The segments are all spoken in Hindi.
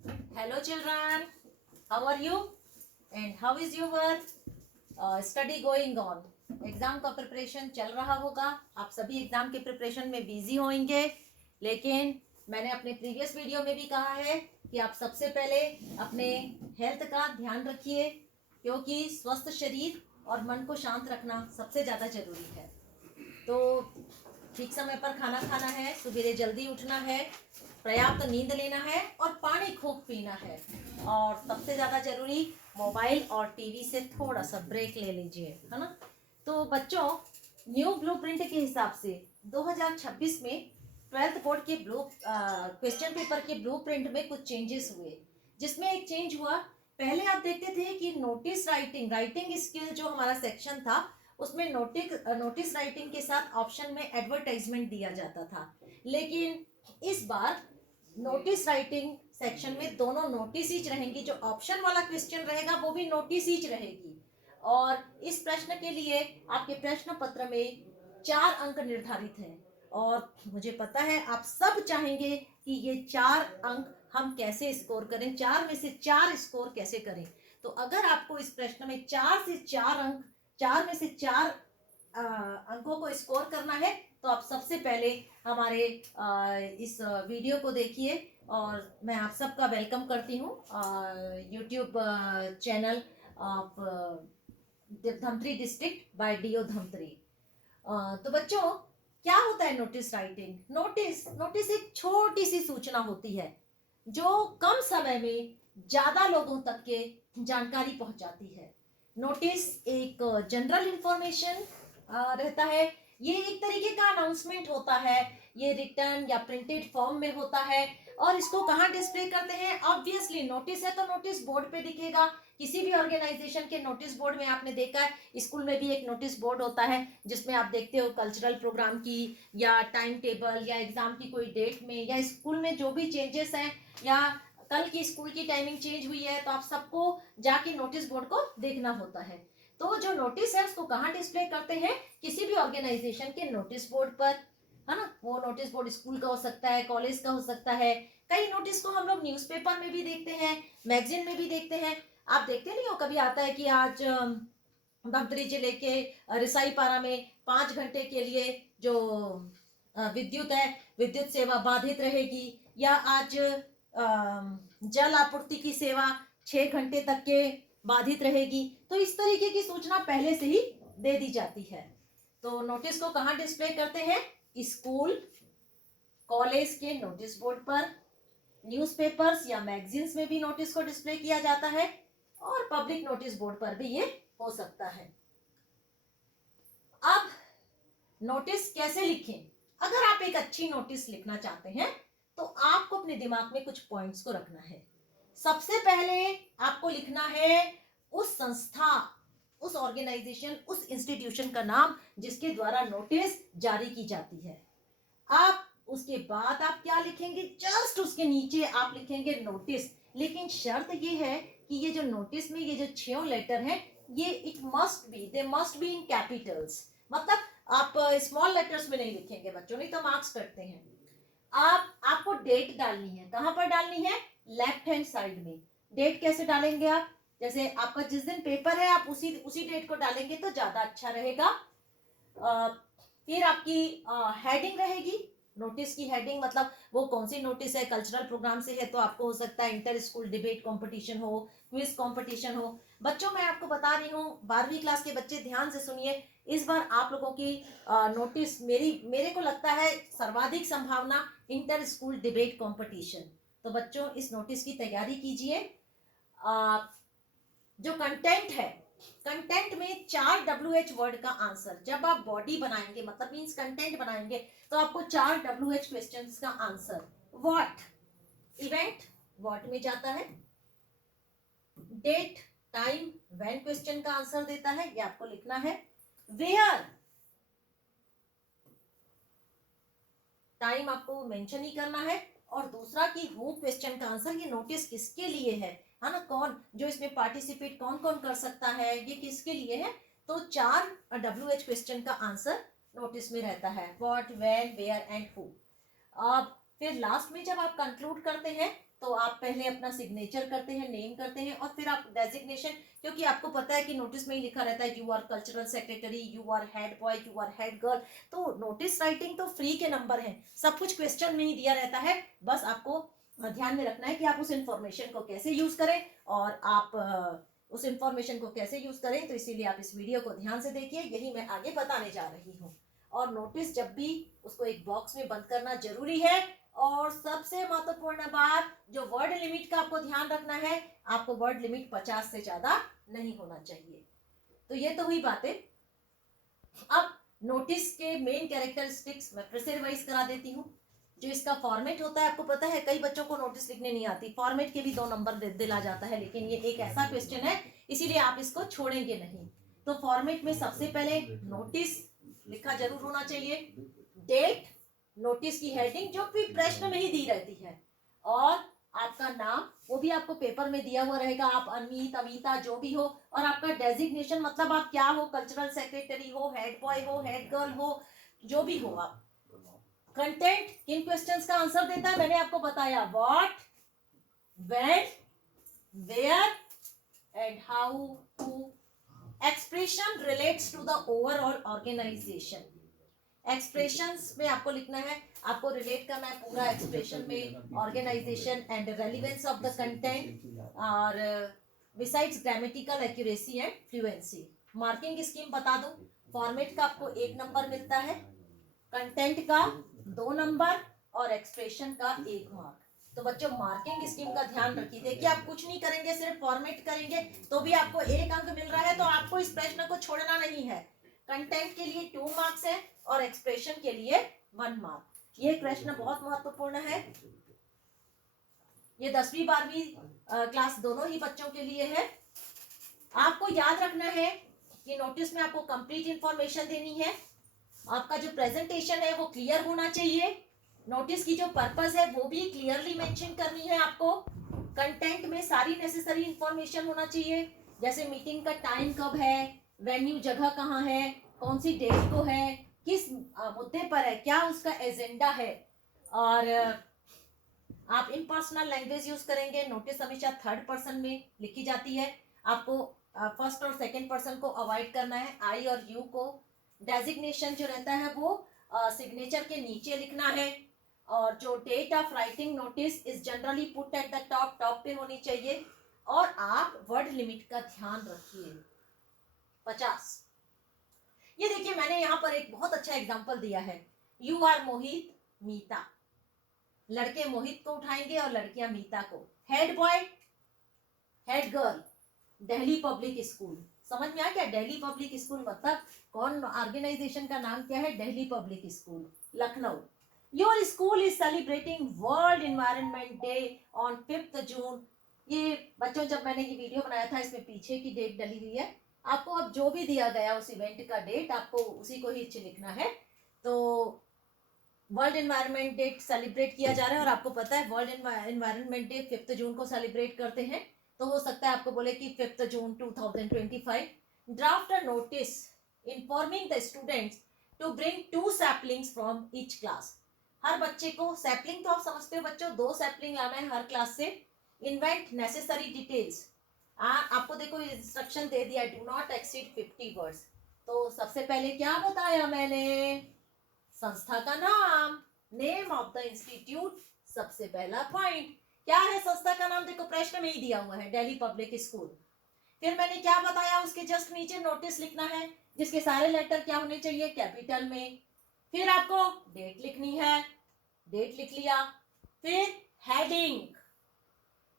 Hello children, how are you and how is your study going on? Exam का प्रिपरेशन चल रहा होगा। आप सभी एग्जाम के प्रिपरेशन में बिजी होंगे, लेकिन मैंने अपने प्रीवियस वीडियो में भी कहा है कि आप सबसे पहले अपने हेल्थ का ध्यान रखिए, क्योंकि स्वस्थ शरीर और मन को शांत रखना सबसे ज़्यादा जरूरी है। तो ठीक समय पर खाना खाना है, सवेरे जल्दी उठना है, पर्याप्त नींद लेना है और पानी खूब पीना है। और सबसे ज़्यादा जरूरी, मोबाइल और टीवी से थोड़ा सा ब्रेक ले लीजिए, है ना। तो बच्चों, न्यू ब्लूप्रिंट के हिसाब से 2026 में 12th बोर्ड के क्वेश्चन पेपर के ब्लूप्रिंट में कुछ चेंजेस हुए, जिसमें एक चेंज हुआ। पहले आप देखते थे कि नोटिस राइटिंग स्किल जो हमारा सेक्शन था, उसमें नोटिस राइटिंग के साथ ऑप्शन में एडवर्टाइजमेंट दिया जाता था, लेकिन इस बार नोटिस राइटिंग सेक्शन में दोनों नोटिस ईच रहेंगी। जो ऑप्शन वाला क्वेश्चन रहेगा वो भी नोटिस ईच रहेगी। और इस प्रश्न के लिए आपके प्रश्न पत्र में 4 अंक निर्धारित हैं, और मुझे पता है आप सब चाहेंगे कि ये 4 अंक हम कैसे स्कोर करें, 4 में से 4 स्कोर कैसे करें। तो अगर आपको इस प्रश्न में 4 से 4 अंक, 4 में से 4 अंकों को स्कोर करना है, तो आप सबसे पहले हमारे इस वीडियो को देखिए। और मैं आप सबका वेलकम करती हूँ YouTube channel of Dhamtari district by DO Dhamtari. तो बच्चों, क्या होता है नोटिस राइटिंग? नोटिस एक छोटी सी सूचना होती है जो कम समय में ज्यादा लोगों तक के जानकारी पहुंचाती है। नोटिस एक जनरल इंफॉर्मेशन रहता है। ये एक तरीके का अनाउंसमेंट होता है। ये रिटर्न या प्रिंटेड फॉर्म में होता है। और इसको कहाँ डिस्प्ले करते हैं? ऑब्वियसली नोटिस है तो नोटिस बोर्ड पे दिखेगा। किसी भी ऑर्गेनाइजेशन के नोटिस बोर्ड में आपने देखा है, स्कूल में भी एक नोटिस बोर्ड होता है जिसमें आप देखते हो कल्चरल प्रोग्राम की या टाइम टेबल या एग्जाम की कोई डेट में या स्कूल में जो भी चेंजेस हैं, या कल की स्कूल की टाइमिंग चेंज हुई है, तो आप सबको जाके नोटिस बोर्ड को देखना होता है। तो जो नोटिस है उसको कहाँ डिस्प्ले करते हैं? किसी भी ऑर्गेनाइजेशन के नोटिस बोर्ड पर, है ना। वो नोटिस बोर्ड स्कूल का हो सकता है, कॉलेज का हो सकता है। कई नोटिस को हम लोग न्यूज़पेपर में भी देखते हैं, मैगजीन में भी देखते हैं। आप देखते नहीं हो, कभी आता है कि आज धमतरी जिले के रिसाईपारा में 5 घंटे के लिए जो विद्युत है, विद्युत सेवा बाधित रहेगी, या आज जल आपूर्ति की सेवा 6 घंटे तक के बाधित रहेगी। तो इस तरीके की सूचना पहले से ही दे दी जाती है। तो नोटिस को कहाँ डिस्प्ले करते हैं? स्कूल, कॉलेज के नोटिस बोर्ड पर, न्यूज़पेपर्स या मैगजीन्स में भी नोटिस को डिस्प्ले किया जाता है, और पब्लिक नोटिस बोर्ड पर भी ये हो सकता है। अब नोटिस कैसे लिखें? अगर आप एक अच्छी नोटिस लिखना चाहते हैं तो आपको अपने दिमाग में कुछ पॉइंट्स को रखना है। सबसे पहले आपको लिखना है उस संस्था, उस ऑर्गेनाइजेशन, उस इंस्टीट्यूशन का नाम जिसके द्वारा नोटिस जारी की जाती है। आप उसके बाद आप क्या लिखेंगे? जस्ट उसके नीचे आप लिखेंगे नोटिस। लेकिन शर्त ये है कि ये जो नोटिस में ये जो 6 लेटर हैं, ये they must be in Capitals. मतलब आप स्मॉल लेटर्स में नहीं लिखेंगे बच्चों, नहीं तो मार्क्स कटते हैं। आपको डेट डालनी है। कहां पर डालनी है? लेफ्ट हैंड साइड में। डेट कैसे डालेंगे आप? जैसे आपका जिस दिन पेपर है आप उसी डेट को डालेंगे तो ज्यादा अच्छा रहेगा। फिर आपकी हेडिंग रहेगी। नोटिस की हेडिंग, मतलब वो कौन सी नोटिस है। कल्चरल प्रोग्राम से है तो आपको हो सकता है इंटर स्कूल डिबेट कंपटीशन हो, क्विज कंपटीशन हो। बच्चों, मैं आपको बता रही हूँ, 12वीं क्लास के बच्चे ध्यान से सुनिए। इस बार आप लोगों की नोटिस, मेरे को लगता है सर्वाधिक संभावना इंटर स्कूल डिबेट कंपटीशन। तो बच्चों, इस नोटिस की तैयारी कीजिए। जो कंटेंट है, कंटेंट में 4 WH वर्ड का आंसर। जब आप बॉडी बनाएंगे, मतलब मींस कंटेंट बनाएंगे, तो आपको 4 WH क्वेश्चंस का आंसर। व्हाट, इवेंट, व्हाट में जाता है। डेट, टाइम, व्हेन क्वेश्चन का आंसर देता है, ये आपको लिखना है। वेयर, टाइम आपको मेंशन ही करना है। और दूसरा कि हु क्वेश्चन का आंसर, ये नोटिस किसके लिए है ना। कौन जो इसमें पार्टिसिपेट कौन कौन कर सकता है, ये किसके लिए है। तो 4 WH क्वेश्चन का आंसर नोटिस में रहता है। What, when, where and who. अब फिर लास्ट में जब आप कंक्लूड करते हैं तो आप पहले अपना सिग्नेचर करते हैं, नेम करते हैं, और फिर आप डेजिग्नेशन, क्योंकि आपको पता है कि नोटिस में ही लिखा रहता है you are cultural secretary, you are head boy, you are head girl, तो नोटिस राइटिंग तो फ्री के नंबर है, सब कुछ क्वेश्चन में ही दिया रहता है। बस आपको ध्यान में रखना है कि आप उस इंफॉर्मेशन को कैसे यूज करें और आप उस इंफॉर्मेशन को कैसे यूज करें। तो इसीलिए आप इस वीडियो को ध्यान से देखिए, यही मैं आगे बताने जा रही हूँ। और नोटिस जब भी उसको एक बॉक्स में बंद करना जरूरी है। और सबसे महत्वपूर्ण बात, जो वर्ड लिमिट का आपको ध्यान रखना है, आपको वर्ड लिमिट 50 से ज्यादा नहीं होना चाहिए। तो ये तो हुई बातें। अब नोटिस के मेन कैरेक्टरिस्टिक्स मैं फिर से रिवाइज करा देती हूँ। जो इसका फॉर्मेट होता है, आपको पता है कई बच्चों को नोटिस लिखने नहीं आती, फॉर्मेट के भी 2 नंबर दिला जाता है, लेकिन ये एक ऐसा क्वेश्चन है इसीलिए आप इसको छोड़ेंगे नहीं। तो फॉर्मेट में सबसे पहले नोटिस लिखा जरूर होना चाहिए, डेट, नोटिस की हेडिंग जो भी प्रश्न में ही दी रहती है, और आपका नाम, वो भी आपको पेपर में दिया हुआ रहेगा, आप अमित, अमिता जो भी हो, और आपका डेजिग्नेशन, मतलब आप क्या हो, कल्चरल सेक्रेटरी हो, हेड बॉय हो, हेड गर्ल हो, जो भी हो आप। कंटेंट किन क्वेश्चंस का आंसर देता है, मैंने आपको बताया, what, when, where and how to. Expression relates to the overall organisation. Expressions में आपको लिखना है, आपको रिलेट करना है पूरा एक्सप्रेशन में, organisation and relevance of the content, और besides grammatical accuracy and fluency. Marking scheme बता दूं, फॉर्मेट का आपको 1 नंबर मिलता है, कंटेंट का 2 नंबर, और एक्सप्रेशन का 1 मार्क। तो बच्चों मार्किंग स्कीम का ध्यान रखिए। देखिए आप कुछ नहीं करेंगे, सिर्फ फॉर्मेट करेंगे तो भी आपको 1 अंक मिल रहा है, तो आपको इस प्रश्न को छोड़ना नहीं है। कंटेंट के लिए 2 मार्क्स है और एक्सप्रेशन के लिए 1 मार्क। ये प्रश्न बहुत महत्वपूर्ण है, ये 10वीं 12वीं क्लास दोनों ही बच्चों के लिए है। आपको याद रखना है कि नोटिस में आपको कंप्लीट इंफॉर्मेशन देनी है, आपका जो प्रेजेंटेशन है वो क्लियर होना चाहिए, नोटिस की जो पर्पस है वो भी क्लियरली मेंशन करनी है आपको, कंटेंट में सारी नेसेसरी इंफॉर्मेशन होना चाहिए, जैसे मीटिंग का टाइम कब है, वेन्यू जगह कहाँ है, कौन सी डेट को है, किस मुद्दे पर है, क्या उसका एजेंडा है, और आप इम्पर्सनल लैंग्वेज यूज करेंगे। नोटिस हमेशा 3rd पर्सन में लिखी जाती है, आपको 1st और 2nd पर्सन को अवॉइड करना है, आई और यू को। डेजिग्नेशन जो रहता है वो सिग्नेचर के नीचे लिखना है, और जो date of writing notice is generally put at the top, top पे होनी चाहिए। और आप वर्ड लिमिट का ध्यान रखिए 50। ये देखिए मैंने यहाँ पर एक बहुत अच्छा एग्जांपल दिया है, यू आर मोहित, मीता, लड़के मोहित को उठाएंगे और लड़कियां मीता को। Head boy, head girl, Delhi public school. समझ में आ गया, दिल्ली पब्लिक स्कूल मतलब कौन, ऑर्गेनाइजेशन का नाम क्या है, Delhi public school, Lucknow. Your school is celebrating world environment day on 5 जून। ये बच्चों जब मैंने ये वीडियो बनाया था इसमें पीछे की डेट डली हुई है, आपको अब जो भी दिया गया उस इवेंट का डेट आपको उसी को ही लिखना है। तो वर्ल्ड एनवायरनमेंट डे सेलिब्रेट किया जा रहा है, और आपको पता है वर्ल्ड एनवायरनमेंट डे 5 जून को सेलिब्रेट करते हैं, तो हो सकता है आपको बोले कि 5 June 2025। Draft a notice informing the students to bring 2 saplings from each class. हर बच्चे को, सैपलिंग तो आप समझते हो बच्चों, 2 सैपलिंग लाना है हर क्लास से। इन्वेंट नेसेसरी डिटेल्स, आपको देखो इंस्ट्रक्शन दे दिया, डू नॉट एक्सीड 50 वर्ड्स। तो सबसे पहले क्या बताया मैंने, संस्था का नाम, नेम ऑफ द इंस्टीट्यूट, सबसे पहला पॉइंट क्या है, संस्था का नाम देखो प्रश्न में ही दिया हुआ है, दिल्ली पब्लिक स्कूल। फिर मैंने क्या बताया, उसके जस्ट नीचे नोटिस लिखना है, जिसके सारे लेटर क्या होने चाहिए, कैपिटल में। फिर आपको डेट लिखनी है, डेट लिख लिया। फिर हेडिंग,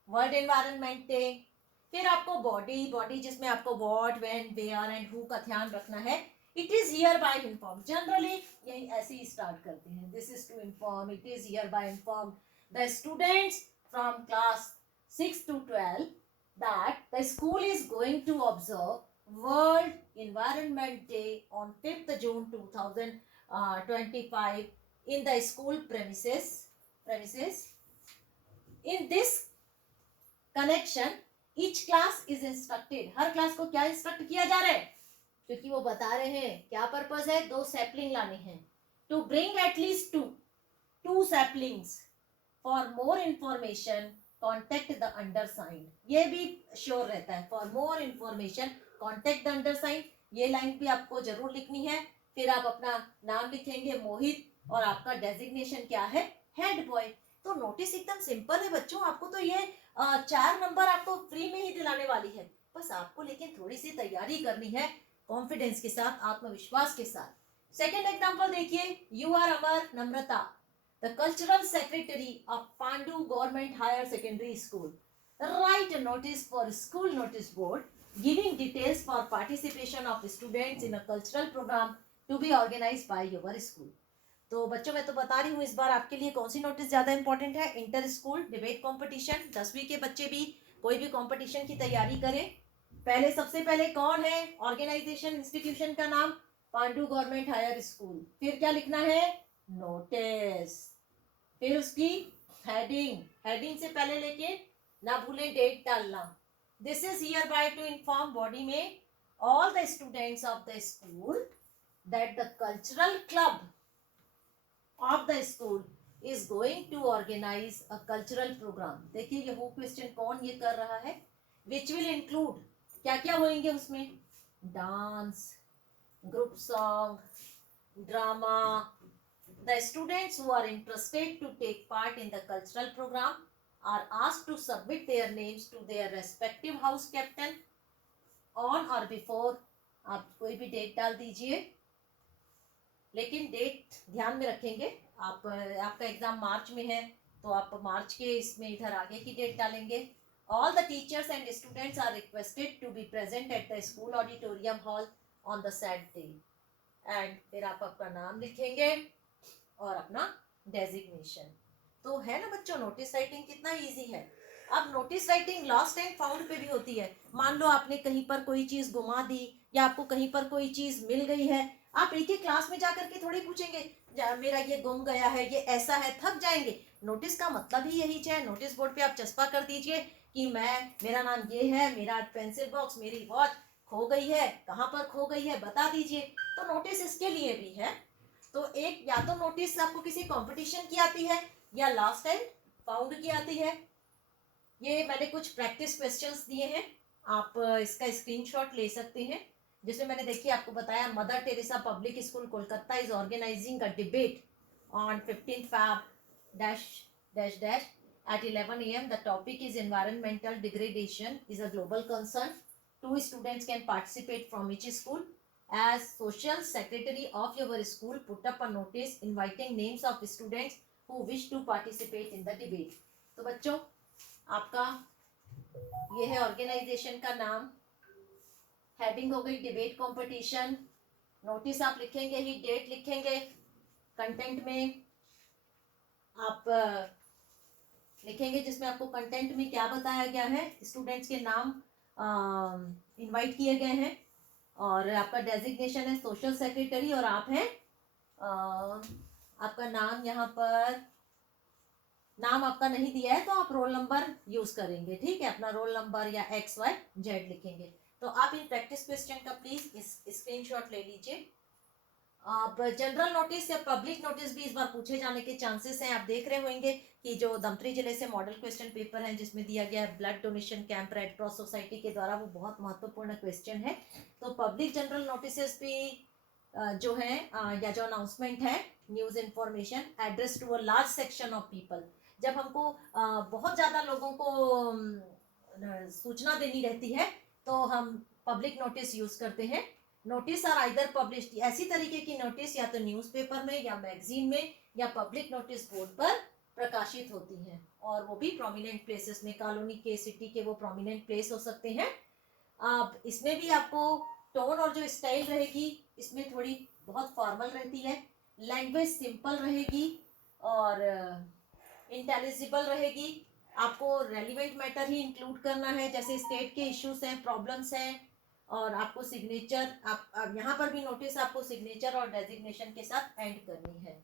वर्ल्ड एनवायरनमेंट डे। फिर आपको बॉडी, बॉडी जिसमें आपको what, when, where and who का ध्यान रखना है। It is hereby inform, generally यही ऐसे ही स्टार्ट करते हैं, this is to inform, it is hereby inform the students from class 6 to 12 that the school is going to observe World Environment Day on 5th June 2025 in the school premises. In this connection, each class is instructed, her class को क्या इंस्ट्रक्ट किया जा रहा है, क्योंकि वो बता रहे हैं क्या पर्पस है, 2 सैपलिंग लाने हैं, to bring at least 2 saplings, for more information contact the undersigned, ये भी श्योर रहता है, for more information contact the undersigned, ये लाइन भी आपको जरूर लिखनी है। फिर आप अपना नाम लिखेंगे मोहित, और आपका डेजिग्नेशन क्या है, हेड बॉय। तो नोटिस एकदम सिंपल है बच्चों, आपको तो ये 4 नंबर आपको फ्री में ही दिलाने वाली है, बस आपको लेकिन थोड़ी सी तैयारी करनी है, कॉन्फिडेंस के साथ, आत्मविश्वास के साथ। सेकेंड एग्जाम्पल देखिए, you are Amar Namrata, the cultural secretary of Pandu government higher secondary school, write notice for school notice board giving details for participation of students in a cultural program to be organized by your school। तो बच्चों मैं तो बता रही हूँ इस बार आपके लिए कौन सी नोटिस ज्यादा इंपॉर्टेंट है, इंटर स्कूल डिबेट कंपटीशन, 10वीं के बच्चे भी कोई भी कंपटीशन की तैयारी करें। पहले सबसे पहले कौन है, ऑर्गेनाइजेशन इंस्टीट्यूशन का नाम पांडु गवर्नमेंट हायर स्कूल, फिर क्या लिखना है, नोटिस, फिर उसकी हेडिंग, हेडिंग से पहले लेके ना भूलें डेट डालना। This is hereby to inform body में all the students of the school that the cultural club of the school is going to organize a cultural program। देखिए ये वो क्वेश्चन कौन ये कर रहा है, which will include, क्या क्या होंगे उसमें, dance, group song, drama. The students who are interested to take part in the cultural program are asked to submit their names to their respective house captain on or before, आप कोई भी डेट डाल दीजिए, लेकिन डेट ध्यान में रखेंगे, आप आपका एग्जाम मार्च में है तो आप मार्च के इसमें इधर आगे की डेट डालेंगे। All the teachers and students are requested to be present at the school auditorium hall on the said day, and फिर आप अपना नाम लिखेंगे और अपना डेजिग्नेशन। तो है ना बच्चों, नोटिस राइटिंग कितना इजी है। अब notice writing lost and found पे भी होती है, मान लो आपने कहीं पर कोई चीज गुमा दी या आपको कहीं पर कोई चीज मिल गई है, आप एक ही क्लास में जाकर के थोड़ी पूछेंगे मेरा ये गुम गया है, ये ऐसा है, थक जाएंगे। नोटिस का मतलब ही यही है, नोटिस बोर्ड पे आप चस्पा कर दीजिए कि मेरा नाम ये है, मेरा पेंसिल बॉक्स, मेरी वॉच खो गई है, कहाँ पर खो गई है बता दीजिए। तो नोटिस इसके लिए भी है। तो एक या तो नोटिस आपको किसी कंपटीशन की आती है या लास्ट एंड फाउंड की आती है। ये मैंने कुछ प्रैक्टिस क्वेश्चंस दिए हैं, आप इसका स्क्रीनशॉट ले सकते हैं, जिसमें मैंने देखिए आपको बताया Mother Teresa public school Kolkata is organising a debate on 15 Feb dash dash dash at 11 AM। The topic is environmental degradation is a global concern। 2 students can participate from each school। As social secretary of your school, put up a notice inviting names of students who wish to participate in the debate। तो बच्चों आपका ये है ऑर्गेनाइजेशन का नाम, हेडिंग हो गई डिबेट कंपटीशन, नोटिस आप लिखेंगे ही, डेट लिखेंगे, कंटेंट में आप लिखेंगे जिसमें आपको कंटेंट में क्या बताया गया है, स्टूडेंट्स के नाम इनवाइट किए गए हैं, और आपका डेजिग्नेशन है सोशल सेक्रेटरी, और आप हैं आपका नाम, यहाँ पर नाम आपका नहीं दिया है तो आप रोल नंबर यूज करेंगे, ठीक है, अपना रोल नंबर या XYZ लिखेंगे। तो आप इन प्रैक्टिस क्वेश्चन का प्लीज स्क्रीनशॉट ले लीजिए। आप जनरल नोटिस या पब्लिक नोटिस भी इस बार पूछे जाने के चांसेस हैं। आप देख रहे होंगे कि जो दमतरी जिले से मॉडल क्वेश्चन पेपर है जिसमें दिया गया है blood donation camp red cross society के द्वारा, वो बहुत महत्वपूर्ण क्वेश्चन है। तो पब्लिक जनरल नोटिस भी जो है या जो अनाउंसमेंट है, news information address to a large section of people, जब हमको बहुत ज़्यादा लोगों को सूचना देनी रहती है तो हम पब्लिक नोटिस यूज करते हैं। नोटिस आर आइदर पब्लिश्ड, ऐसी तरीके की नोटिस या तो न्यूज़पेपर में या मैगजीन में या पब्लिक नोटिस बोर्ड पर प्रकाशित होती हैं, और वो भी प्रोमिनेंट प्लेसेस में, कॉलोनी के, सिटी के वो प्रोमिनेंट प्लेस हो सकते हैं। अब इसमें भी आपको टोन और जो स्टाइल रहेगी इसमें थोड़ी बहुत फॉर्मल रहती है, लैंग्वेज सिंपल रहेगी और इंटेलिजिबल रहेगी। आपको रेलिवेंट मैटर ही इंक्लूड करना है, जैसे स्टेट के इश्यूज हैं, प्रॉब्लम्स हैं, और आपको सिग्नेचर, आप यहाँ पर भी नोटिस आपको सिग्नेचर और डेजिग्नेशन के साथ एंड करनी है।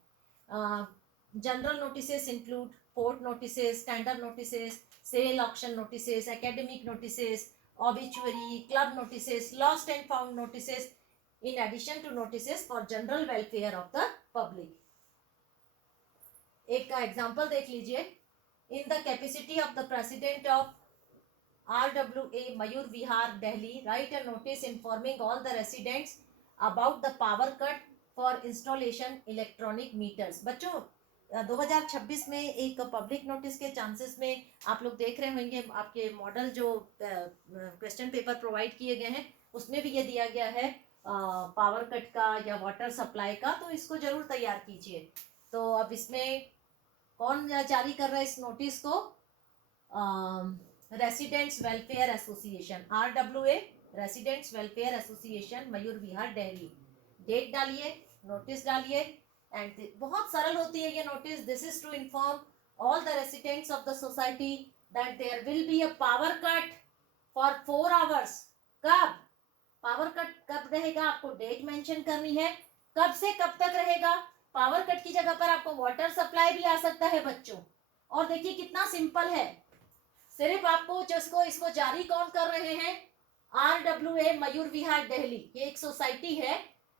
General notices include court notices, standard notices, sale auction notices, academic notices, obituary, club notices, lost and found notices, in addition to notices for general welfare of the public। एक का एग्जाम्पल देख लीजिए, in the capacity of the president of RWA Mayur Vihar, Delhi, write a notice informing all the residents about the power cut for installation electronic meters. बच्चों 2026 में एक पब्लिक नोटिस के चांसेस में आप लोग देख रहे होंगे, आपके मॉडल जो क्वेश्चन पेपर प्रोवाइड किए गए हैं उसमें भी ये दिया गया है पावर कट का या वाटर सप्लाई का, तो इसको जरूर तैयार कीजिए। तो अब इसमें कौन जारी कर रहा है इस नोटिस को? Residents welfare association, RWA residents welfare association, Mayur Vihar, Delhi. Date डालिए, नोटिस डालिए, एंड बहुत सरल होती है ये notice. This is to inform all the residents of the society that there will be a power cut for 4 hours. कब पावर कट कब रहेगा, आपको डेट मेंशन करनी है, कब से कब तक रहेगा। पावर कट की जगह पर आपको वाटर सप्लाई भी आ सकता है बच्चों। और देखिए कितना सिंपल है, सिर्फ आपको जिसको इसको जारी कौन कर रहे हैं, RWA मयूर विहार दिल्ली, ये एक सोसाइटी है।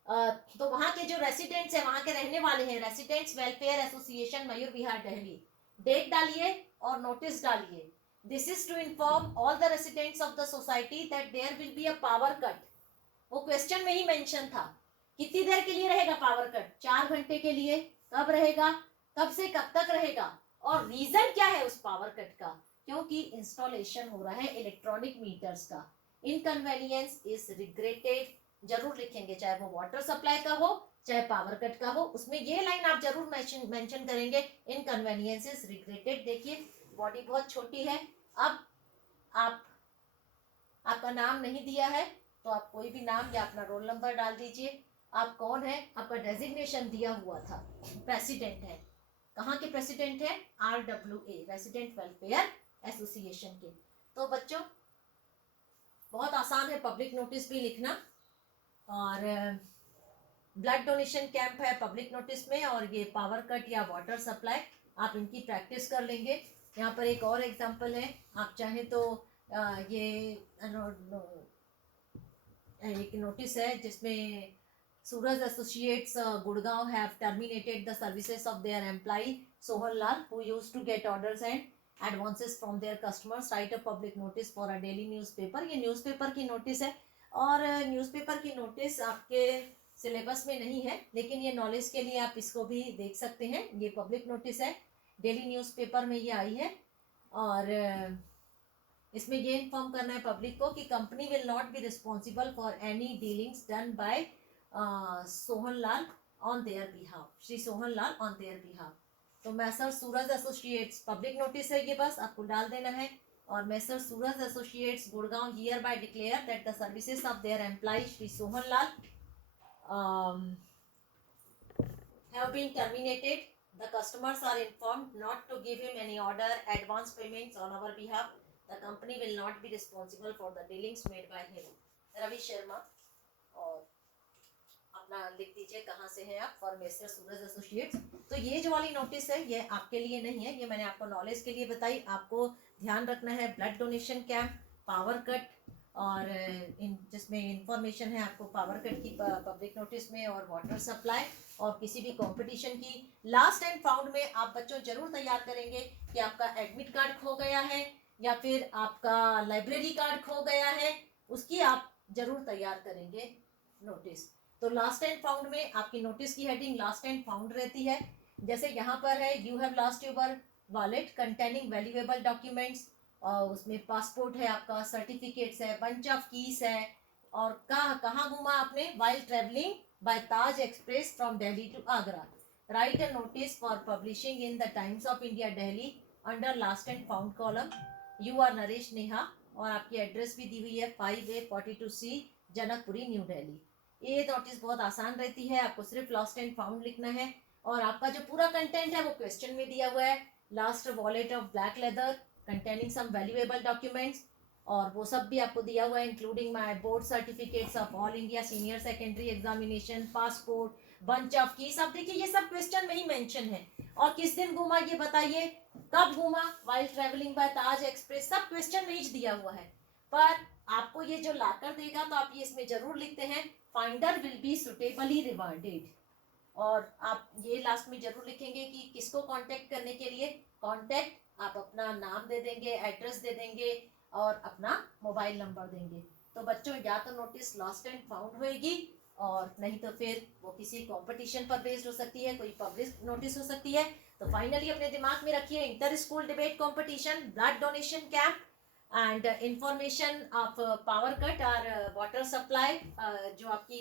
तो वहां के जो रेसिडेंट्स है, वहां के रहने वाले हैं, residents welfare association Mayur Vihar Delhi. Date डालिए और नोटिस डालिए। This is to inform all the residents of the society that there will be a power cut. वो क्वेश्चन में ही मेंशन था। कितनी देर के लिए रहेगा पावर कट? 4 घंटे के लिए। कब रहेगा, कब से कब तक रहेगा, और रीजन क्या है उस पावर कट का? क्योंकि इंस्टॉलेशन हो रहा है इलेक्ट्रॉनिक मीटर्स का। इनकन्वीनियंस इज रिग्रेटेड जरूर लिखेंगे, चाहे वो वाटर सप्लाई का हो चाहे पावर कट का हो, उसमें ये लाइन आप जरूर मेंशन करेंगे, इनकन्वीनियंस इज रिग्रेटेड। देखिए बॉडी बहुत छोटी है। अब आपका नाम नहीं दिया है तो आप कोई भी नाम या अपना रोल नंबर डाल दीजिए। आप कौन है, आपका डेजिग्नेशन दिया हुआ था, प्रेसिडेंट है। कहाँ के प्रेसिडेंट है? RWA रेसिडेंट वेलफेयर एसोसिएशन के। तो बच्चों बहुत आसान है पब्लिक नोटिस भी लिखना। और ब्लड डोनेशन कैंप है पब्लिक नोटिस में, और ये पावर कट या वाटर सप्लाई, आप इनकी प्रैक्टिस कर लेंगे। यहाँ पर एक और एग्जांपल है, आप चाहें तो ये एक नोटिस है जिसमें Suraj associates Gurgaon have terminated the services of their employee Sohan Lal who used to get orders and advances from their customers, write a public notice for a daily newspaper. ये न्यूज़पेपर की नोटिस है, और न्यूज़पेपर की नोटिस आपके सिलेबस में नहीं है, लेकिन ये नॉलेज के लिए आप इसको भी देख सकते हैं। ये पब्लिक नोटिस है, डेली न्यूज़पेपर में ये आई है। और इसमें ये इन्फॉर्म करना है पब्लिक को कि company will not be responsible for any dealings done by Sohan Lal on their behalf, Shri Sohan Lal on their behalf. तो Messrs Suraj associates public notice है ये, बस आपको डाल देना है। और Messrs Suraj associates Gurgaon hereby declare that the services of their employee Shri Sohan Lal have been terminated. The customers are informed not to give him any order, advance payments on our behalf. The company will not be responsible for the dealings made by him. Ravi Sharma. और अपना लिख दीजिए कहाँ से हैं आप, फॉर मिस्टर सूरज एसोसिएट्स। तो ये जो वाली नोटिस है ये आपके लिए नहीं है, ये मैंने आपको नॉलेज के लिए बताई। आपको ध्यान रखना है blood donation camp, power cut, और जिसमें इंफॉर्मेशन है आपको पावर कट की पब्लिक नोटिस में, और वाटर सप्लाई, और किसी भी कंपटीशन की। लास्ट एंड फाउंड में आप बच्चों जरूर तैयार करेंगे कि आपका एडमिट कार्ड खो गया है या फिर आपका लाइब्रेरी कार्ड खो गया है, उसकी आप जरूर तैयार करेंगे नोटिस। तो लास्ट एंड फाउंड में आपकी नोटिस की हेडिंग लास्ट एंड फाउंड रहती है। जैसे यहाँ पर है, you have lost your wallet containing valuable documents, और उसमें पासपोर्ट है आपका, सर्टिफिकेट्स है, बंच ऑफ कीज है, और कहाँ घूमा आपने, while travelling by Taj Express from Delhi to Agra, write a notice for publishing in the Times of India Delhi under lost and found column. You are Naresh Neha, और आपकी एड्रेस भी दी हुई है 5A42C जनकपुरी न्यू दिल्ली। ये नोटिस बहुत आसान रहती है, आपको सिर्फ लास्ट एंड फाउंड लिखना है, और आपका जो पूरा कंटेंट है वो क्वेश्चन में दिया हुआ है। Lost wallet of black leather containing some valuable documents, और वो सब भी आपको दिया हुआ है, including my board certificates of all India senior secondary examination, passport, bunch of keys. अब देखिए ये सब क्वेश्चन में ही मेंशन है। और किस दिन घूमा ये बताइए, कब घूमा, while travelling by Taj express, सब क्वेश्चन में ही दिया हुआ है। पर आपको ये जो लाकर देगा तो आप ये इसमें जरूर लिखते हैं, finder will be suitably rewarded. और आप ये लास्ट में जरूर लिखेंगे कि किसको कांटेक्ट करने के लिए, कांटेक्ट आप अपना नाम दे देंगे, एड्रेस दे देंगे और अपना मोबाइल नंबर देंगे। तो बच्चों या तो नोटिस लॉस्ट एंड फाउंड होएगी और नहीं तो फिर वो किसी कंपटीशन पर बेस्ड हो सकती है, कोई पब्लिक नोटिस हो सकती है। तो फाइनली अपने दिमाग में रखिए, inter school debate competition, blood donation camp and information of power cut और वाटर सप्लाई जो आपकी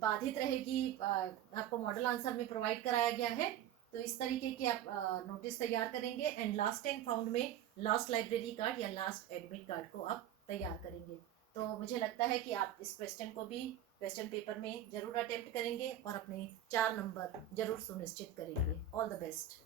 बाधित रहेगी, आपको मॉडल आंसर में प्रोवाइड कराया गया है। तो इस तरीके के आप नोटिस तैयार करेंगे एंड लास्ट एंड फाउंड में लास्ट लाइब्रेरी कार्ड या लास्ट एडमिट कार्ड को आप तैयार करेंगे। तो मुझे लगता है कि आप इस क्वेश्चन को भी क्वेश्चन पेपर में जरूर अटेम्प्ट करेंगे और अपने 4 नंबर जरूर सुनिश्चित करेंगे। All the best.